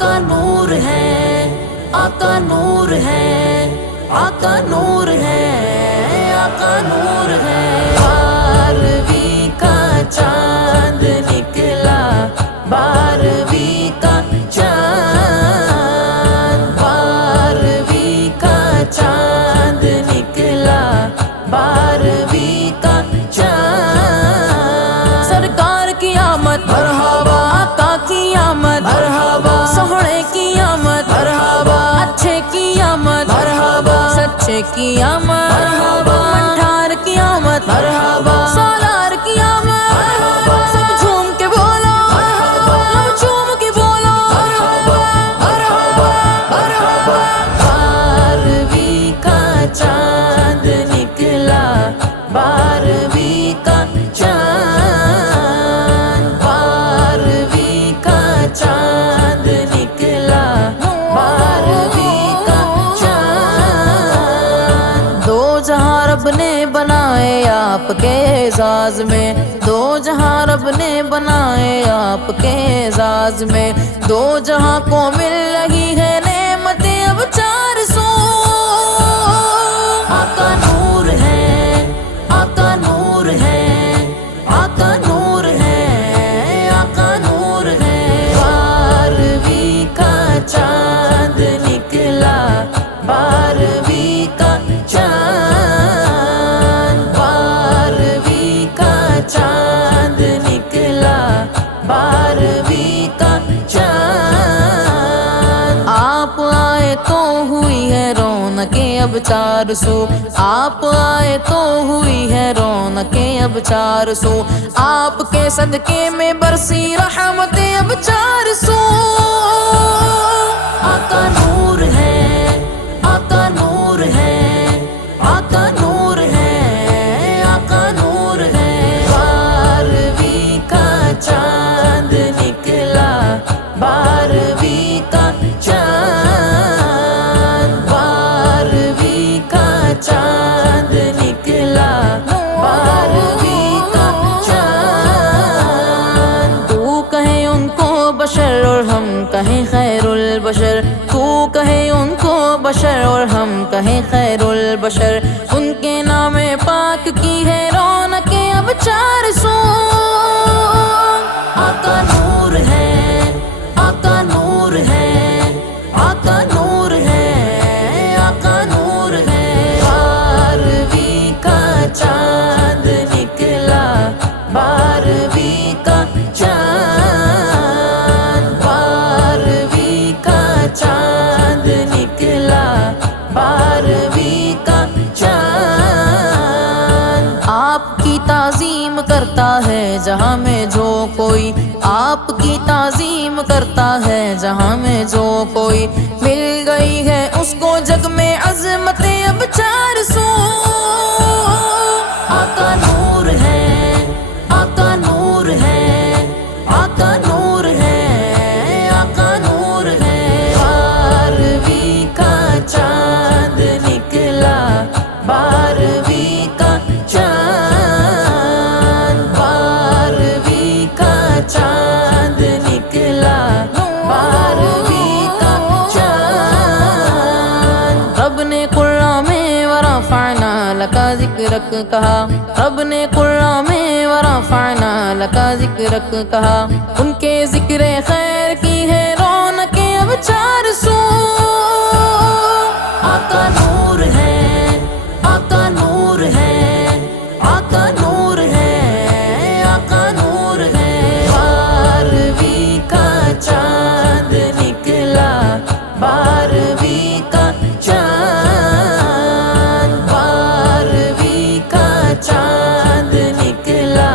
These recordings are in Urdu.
آقا نور ہے، آقا نور ہے، آقا نور ہے، آقا نور ہے۔ 12ویں کا چاند نکلا، 12ویں کا چاند، 12ویں کا چاند نکلا، 12ویں کا چاند۔ سرکار کی آمد مرحبا، آقا کی آمد مرحبا، سوہڑے کی آمد مرحبا، اچھے کی آمد مرحبا، سچے کی آمد مرحبا، منٹھار کی آمد مرحبا، سالار کی آمد مرحبا، سب جھوم کے بولو مرحبا، لب چوم کے بولو مرحبا مرحبا مرحبا۔ 12ویں کا چاند نکلا، 12ویں کا چاند، 12ویں کا چاند نکلا، 12ویں کا چاند۔ دو جہاں رب نے بنائے آپ کے اعزاز میں، دو جہاں رب نے بنائے آپ کے اعزاز میں، دو جہاں کو مل رہی ہے نعمتیں اب 400۔ آقا نور ہے، آقا نور ہے، آقا نور ہے، آقا نور ہے۔ 12ویں کا چاند نکلا، 12ویں کا چاند، 12ویں کا چاند نکلا، 12ویں کا چاند۔ آپ آئے تو ہوئی ہے رونقیں اب 400، آپ آئے تو ہوئی ہے رونقیں اب 400، آپ کے صدقے میں برسی رحمتیں اب 400۔ آقا نور ہے، آقا نور ہے، آقا نور ہے، آقا نور ہے۔ 12ویں کا چاند نکلا، 12ویں کا چاند، 12ویں کا چاند نکلا، 12ویں کا چاند۔ تو کہے ان کو بشر اور ہم کہیں خیر البشر، تو کہے ان کو بشر اور ہم کہیں خیر البشر، ان کے نام پاک کی ہے رونقیں اب 400۔ آقا نور ہے، آقا نور ہے، آقا نور ہے، آقا نور ہے۔ 12ویں کا چاند نکلا، 12ویں کا چاند، 12ویں کا چاند نکلا، 12ویں کا چاند۔ آپ کی تعظیم کرتا ہے جہاں میں جو کوئی، آپ کی تعظیم کرتا ہے جہاں میں جو کوئی، مل گئی ہے اس کو جگ میں عظمتیں اب 400۔ آقا نور ہے، آقا نور ہے، آقا نور ہے، آقا نور ہے۔ 12ویں کا چاند نکلا، 12ویں کا چاند، 12ویں کا چاند نکلا، 12ویں کا چاند۔ رب نے قرآن میں ورفعنا لک ذکرک کہا، رب نے قرآن میں ورفعنا لک ذکرک کہا، ان کے ذکر خیر کی ہے رونقیں اب 400۔ آقا نور ہے، آقا نور ہے، آقا نور ہے، آقا نور ہے۔ 12ویں کا چاند نکلا، 12ویں کا چاند، 12ویں کا چاند نکلا،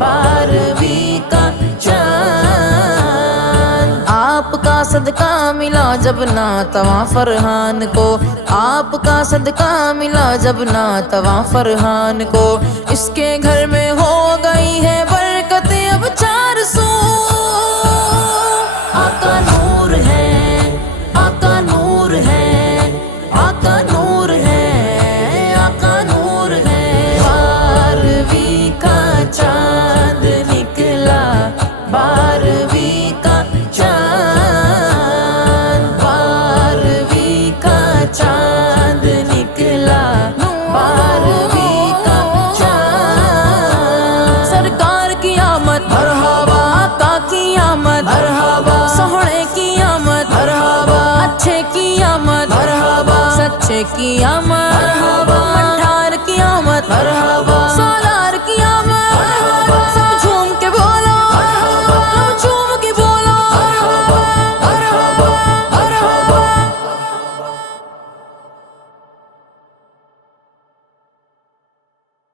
12ویں کا چاند۔ آپ کا صدقہ ملا جب ناتواں فرحان کو، آپ کا صدقہ ملا جب ناتواں فرحان کو، اس کے گھر میں ہو گئی ہے برکتیں اب 400۔ آقا نور ہے، آقا نور ہے، آقا نور ہے، آقا نور ہے۔ 12ویں کا چاند نکلا، 12ویں کا چاند، اچھے کی آمد، منٹھار کی آمد،